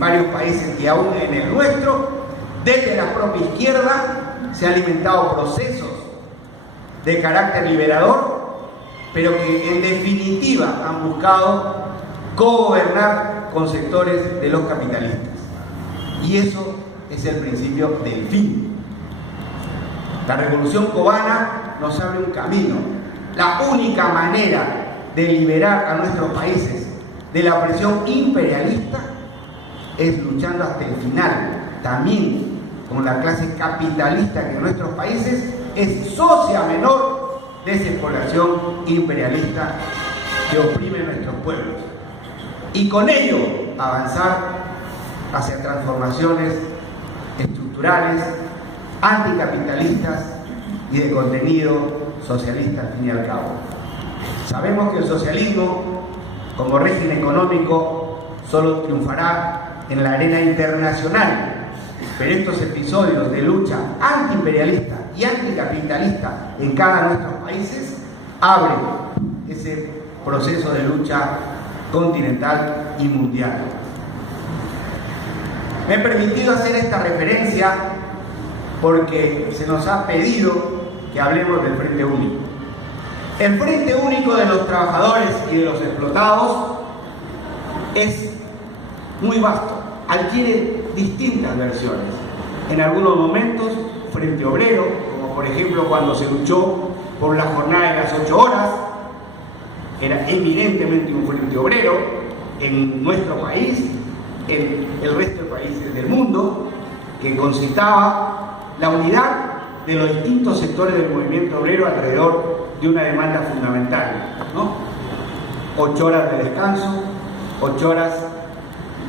varios países y aún en el nuestro, desde la propia izquierda se han alimentado procesos de carácter liberador, pero que en definitiva han buscado cogobernar con sectores de los capitalistas. Y eso es el principio del fin. La revolución cubana nos abre un camino. La única manera de liberar a nuestros países de la presión imperialista es luchando hasta el final, también con la clase capitalista que en nuestros países es socia menor de esa población imperialista que oprime a nuestros pueblos. Y con ello avanzar hacia transformaciones estructurales, anticapitalistas y de contenido socialista al fin y al cabo. Sabemos que el socialismo, como régimen económico, solo triunfará en la arena internacional, pero estos episodios de lucha antiimperialista y anticapitalista en cada uno de nuestros países abren ese proceso de lucha continental y mundial. Me he permitido hacer esta referencia porque se nos ha pedido que hablemos del Frente Único. El Frente Único de los trabajadores y de los explotados es muy vasto, adquiere distintas versiones. En algunos momentos, Frente Obrero, como por ejemplo cuando se luchó por la jornada de las 8 horas, era evidentemente un Frente Obrero en nuestro país, en el resto de países del mundo, que concitaba la unidad de los distintos sectores del movimiento obrero alrededor de una demanda fundamental, ¿no? 8 horas de descanso, 8 horas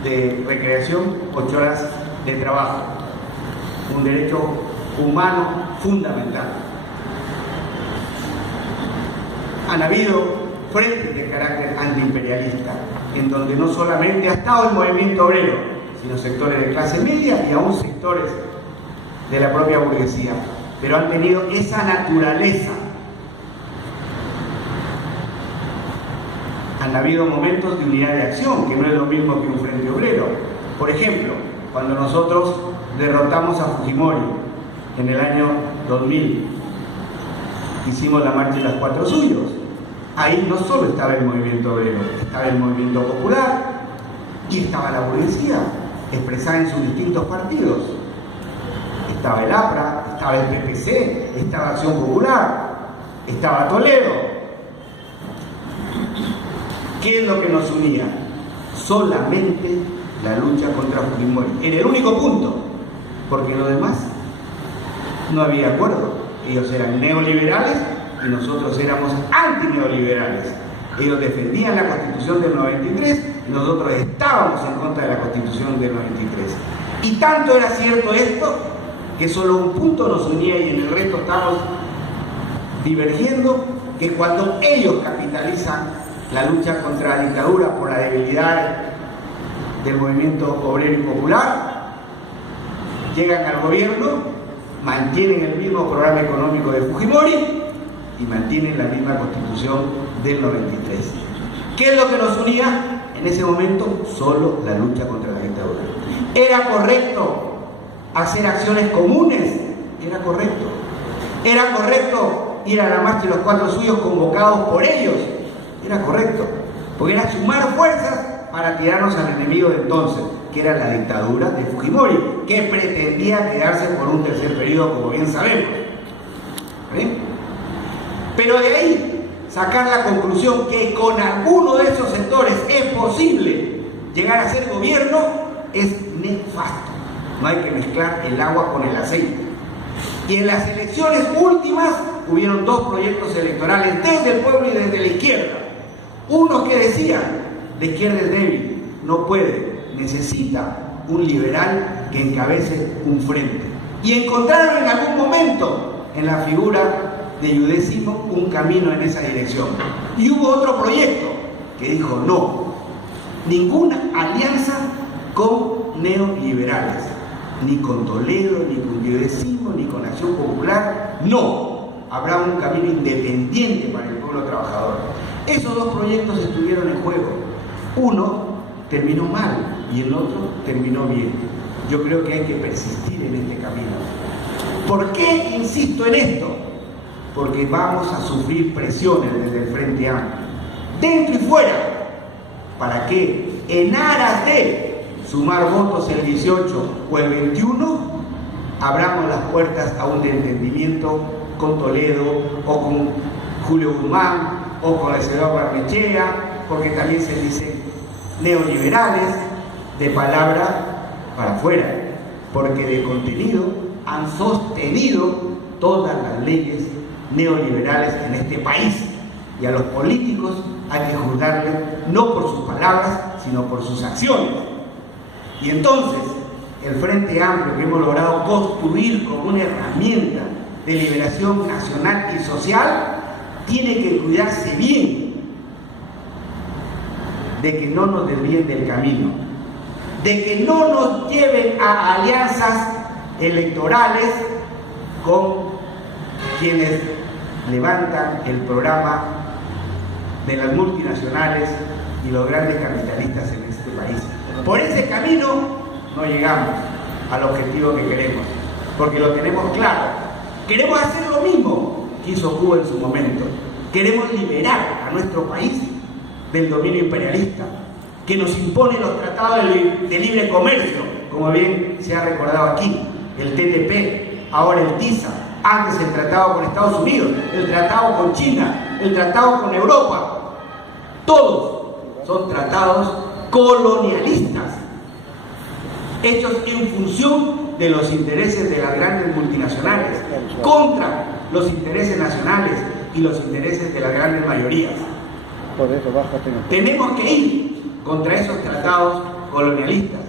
de recreación, 8 horas de trabajo, un derecho humano fundamental. Han habido frentes de carácter antiimperialista, en donde no solamente ha estado el movimiento obrero, sino sectores de clase media y aún sectores de la propia burguesía, pero han tenido esa naturaleza. Han habido momentos de unidad de acción, que no es lo mismo que un frente obrero. Por ejemplo, cuando nosotros derrotamos a Fujimori en el año 2000, hicimos la marcha de las 4 suyos. Ahí no solo estaba el movimiento obrero, estaba el movimiento popular y estaba la burguesía, expresada en sus distintos partidos. Estaba el APRA, estaba el PPC, estaba Acción Popular, estaba Toledo. ¿Qué es lo que nos unía? Solamente la lucha contra Fujimori. Era el único punto, porque lo demás no había acuerdo. Ellos eran neoliberales y nosotros éramos antineoliberales. Ellos defendían la Constitución del 93 y nosotros estábamos en contra de la Constitución del 93. Y tanto era cierto esto que solo un punto nos unía y en el resto estamos divergiendo, que cuando ellos capitalizan la lucha contra la dictadura por la debilidad del movimiento obrero y popular, llegan al gobierno, mantienen el mismo programa económico de Fujimori y mantienen la misma Constitución del 93. ¿Qué es lo que nos unía? En ese momento, solo la lucha contra la dictadura. ¿Era correcto hacer acciones comunes? Era correcto. ¿Era correcto ir a la marcha de los 4 suyos convocados por ellos? Era correcto, porque era sumar fuerzas para tirarnos al enemigo de entonces, que era la dictadura de Fujimori, que pretendía quedarse por un tercer periodo, como bien sabemos. ¿Eh? Pero de ahí sacar la conclusión que con alguno de esos sectores es posible llegar a ser gobierno es nefasto. No hay que mezclar el agua con el aceite. Y en las elecciones últimas hubieron 2 proyectos electorales desde el pueblo y desde la izquierda. Unos que decían, la izquierda es débil, no puede, necesita un liberal que encabece un frente. Y encontraron en algún momento en la figura de Yudésimo un camino en esa dirección. Y hubo otro proyecto que dijo no, ninguna alianza con neoliberales, ni con Toledo, ni con Yudésimo, ni con Acción Popular, no, habrá un camino independiente para el pueblo trabajador. Esos 2 proyectos estuvieron en juego. Uno terminó mal, y el otro terminó bien. Yo creo que hay que persistir en este camino. ¿Por qué insisto en esto? Porque vamos a sufrir presiones desde el Frente Amplio, dentro y fuera. ¿Para qué? En aras de sumar votos el 18 o el 21, abramos las puertas a un entendimiento con Toledo o con Julio Guzmán o con el senador Barnechea, porque también se dicen neoliberales, de palabra para afuera, porque de contenido han sostenido todas las leyes neoliberales en este país, y a los políticos hay que juzgarles no por sus palabras, sino por sus acciones. Y entonces el Frente Amplio, que hemos logrado construir como una herramienta de liberación nacional y social, tiene que cuidarse bien de que no nos desvíen del camino, de que no nos lleven a alianzas electorales con quienes levantan el programa de las multinacionales y los grandes capitalistas en este país. Por ese camino no llegamos al objetivo que queremos, porque lo tenemos claro. Queremos hacer lo mismo que hizo Cuba en su momento. Queremos liberar a nuestro país del dominio imperialista que nos impone los tratados de libre comercio, como bien se ha recordado aquí, el TTP, ahora el TISA, antes el tratado con Estados Unidos, el tratado con China, el tratado con Europa. Todos son tratados colonialistas, hechos en función de los intereses de las grandes multinacionales, contra los intereses nacionales y los intereses de las grandes mayorías. Tenemos que ir contra esos tratados colonialistas.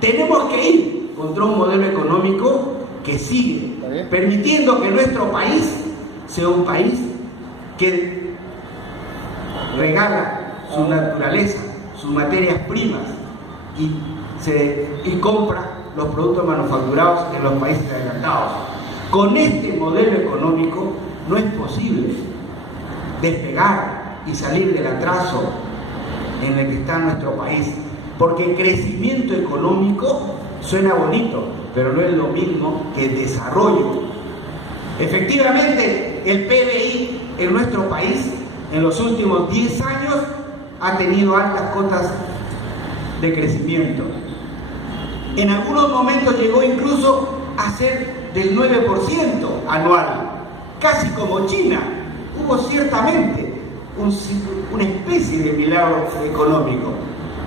Tenemos que ir contra un modelo económico que sigue permitiendo que nuestro país sea un país que regala su naturaleza, sus materias primas y compra los productos manufacturados en los países adelantados. Con este modelo económico no es posible despegar y salir del atraso en el que está nuestro país, porque crecimiento económico suena bonito, pero no es lo mismo que desarrollo. Efectivamente, el PBI en nuestro país en los últimos 10 años ha tenido altas cotas de crecimiento. En algunos momentos llegó incluso a ser del 9% anual, casi como China. Hubo ciertamente una especie de milagro económico,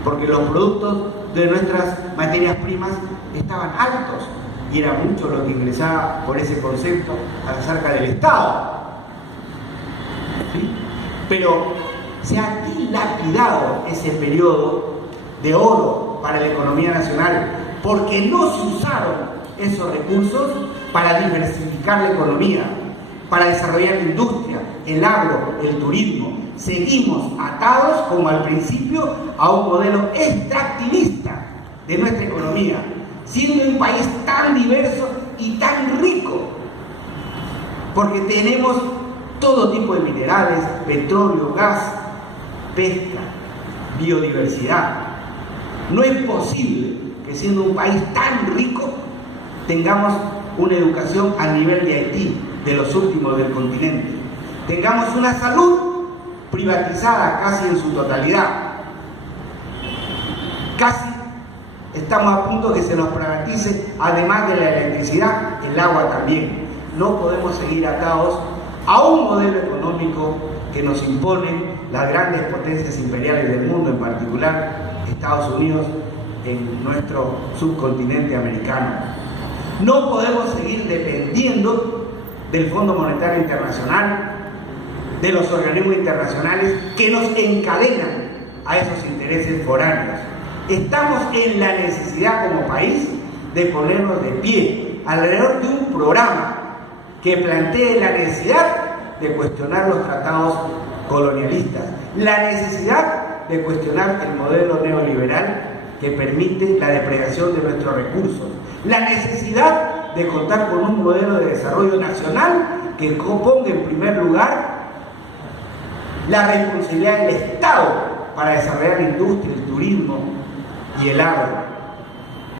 porque los productos de nuestras materias primas estaban altos y era mucho lo que ingresaba por ese concepto a las arcas del Estado. ¿Sí? Pero se ha dilapidado ese periodo de oro para la economía nacional, porque no se usaron esos recursos para diversificar la economía, para desarrollar la industria, el agro, el turismo. Seguimos atados, como al principio, a un modelo extractivista de nuestra economía, siendo un país tan diverso y tan rico, porque tenemos todo tipo de minerales, petróleo, gas, pesca, biodiversidad. No es posible que siendo un país tan rico tengamos una educación a nivel de Haití, de los últimos del continente. Tengamos una salud privatizada casi en su totalidad. Casi estamos a punto de que se nos privatice, además de la electricidad, el agua también. No podemos seguir atados a un modelo económico que nos imponen las grandes potencias imperiales del mundo, en particular Estados Unidos en nuestro subcontinente americano. No podemos seguir dependiendo del Fondo Monetario Internacional, de los organismos internacionales que nos encadenan a esos intereses foráneos. Estamos en la necesidad como país de ponernos de pie alrededor de un programa que plantee la necesidad de cuestionar los tratados colonialistas, la necesidad de cuestionar el modelo neoliberal que permite la depredación de nuestros recursos, la necesidad de contar con un modelo de desarrollo nacional que ponga en primer lugar la responsabilidad del Estado para desarrollar la industria, el turismo y el agro.